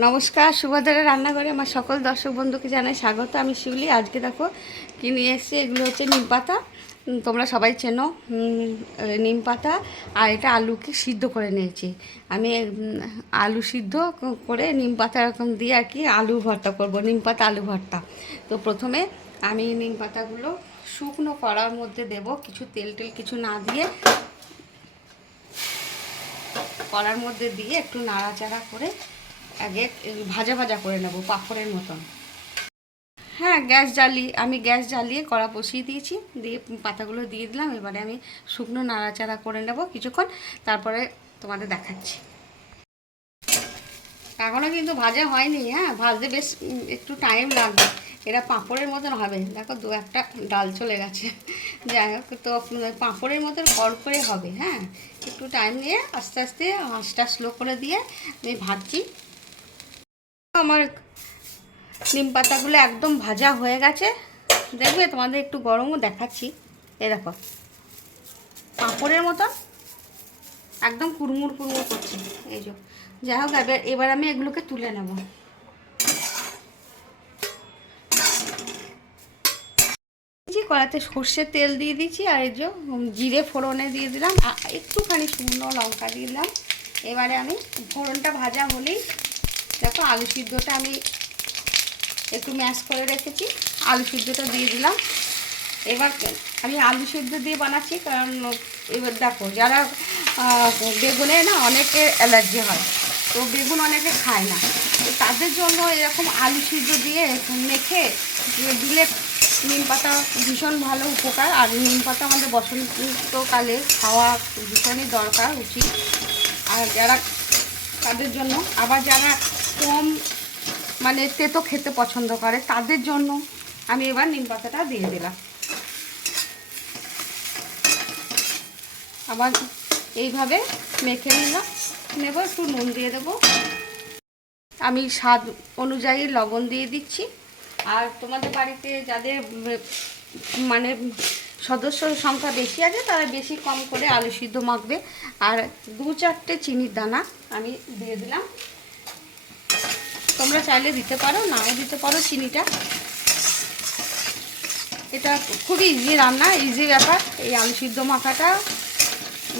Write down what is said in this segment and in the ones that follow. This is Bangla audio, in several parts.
নমস্কার, সুভদ্রার রান্নাঘরে আমার সকল দর্শক বন্ধুকে জানাই স্বাগত। আমি শিউলি। আজকে দেখো কি নিয়ে এসেছি। এগুলো হচ্ছে নিম পাতা, তোমরা সবাই চেনো নিম পাতা। আর এটা আলুকে সিদ্ধ করে নিয়েছি আমি। আলু সিদ্ধ করে নিম পাতা এরকম দিয়ে আর কি আলু ভর্তা করব, নিম পাতা আলু ভর্তা। তো প্রথমে আমি নিম পাতাগুলো শুকনো কড়ার মধ্যে দেব, কিছু তেল কিছু না দিয়ে কড়ার মধ্যে দিয়ে একটু নাড়াচাড়া করে আগে ভাজা ভাজা করে নেব পাঁপড়ের মতন। হ্যাঁ, আমি গ্যাস জ্বালিয়ে কড়া বসিয়ে দিয়েছি, দিয়ে পাতাগুলো দিয়ে দিলাম। এবারে আমি শুকনো নাড়াচাড়া করে নেব কিছুক্ষণ, তারপরে তোমাদের দেখাচ্ছি। এখনও কিন্তু ভাজা হয়নি, হ্যাঁ, ভাজতে বেশ একটু টাইম লাগবে। এরা পাঁপড়ের মতন হবে, দেখো দু একটা ডাল চলে গেছে। যাই হোক, তো পাঁপড়ের মতন করে হবে, হ্যাঁ। একটু টাইম নিয়ে আস্তে আস্তে আঁচটা স্লো করে দিয়ে আমি ভাজছি। আমার নিম পাতাগুলো একদম ভাজা হয়ে গেছে, দেখবে তোমাদের একটু গরমও দেখাচ্ছি। এই দেখো পাঁপড়ের মতো একদম কুড়মুড় করছে, এই যে। যাই হোক, এবার আমি এগুলোকে তুলে নেব। কড়াতে সর্ষের তেল দিয়ে দিচ্ছি, আর এই যে জিরে ফোড়নে দিয়ে দিলাম, একটুখানি শুকনো লঙ্কা দিয়ে দিলাম। এবারে আমি ফোড়নটা ভাজা হলেই দেখো আলু সিদ্ধটা আমি একটু ম্যাশ করে রেখেছি, আলু সিদ্ধটা দিয়ে দিলাম। এবার আমি আলু সিদ্ধ দিয়ে বানাচ্ছি, কারণ এবার দেখো যারা বেগুনে না অনেকের অ্যালার্জি হয়, তো বেগুন অনেকে খায় না, তো তাদের জন্য এরকম আলু সিদ্ধ দিয়ে মেখে দিলে নিম পাতা ভীষণ ভালো উপকার। আর নিম পাতা আমাদের বসন্তকালে খাওয়া ভীষণই দরকার, উচিত। আর যারা তাদের জন্য, আবার যারা কম মানে তেতো খেতে পছন্দ করে তাদের জন্য আমি এবার নিম পাতাটা দিয়ে দিলাম। আবার এইভাবে মেখে নেব, একটু নুন দিয়ে দেবো, আমি স্বাদ অনুযায়ী লবণ দিয়ে দিচ্ছি। আর তোমাদের বাড়িতে যাদের মানে সদস্য সংখ্যা বেশি আছে তারা বেশি কম করে আলু সিদ্ধ মাখবে। আর 2-4টে চিনির দানা আমি দিয়ে দিলাম, তোমরা চাইলে দিতে পারো, নাও দিতে পারো চিনিটা। এটা খুবই ইজি রান্না, ইজি ব্যাপার এই আলু সিদ্ধ মাখাটা,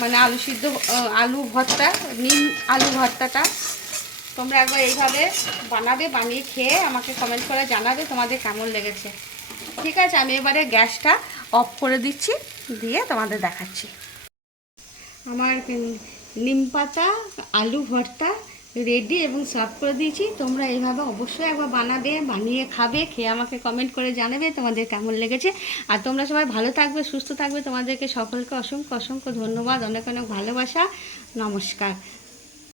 মানে আলু ভর্তা, নিম আলু ভর্তাটা। তোমরা একবার এইভাবে বানাবে, বানিয়ে খেয়ে আমাকে কমেন্ট করে জানাবে তোমাদের কেমন লেগেছে। ঠিক আছে, আমি এবারে গ্যাসটা অফ করে দিচ্ছি, দিয়ে তোমাদের দেখাচ্ছি। আমার নিম পাতা আলু ভর্তা রেডি এবং সার্ভ করে দিয়েছি। তোমরা এইভাবে অবশ্যই একবার বানাবে, বানিয়ে খাবে, খেয়ে আমাকে কমেন্ট করে জানাবে তোমাদের কেমন লেগেছে। আর তোমরা সবাই ভালো থাকবে, সুস্থ থাকবে। তোমাদেরকে সকলকে অসংখ্য অসংখ্য ধন্যবাদ, অনেক অনেক ভালোবাসা। নমস্কার।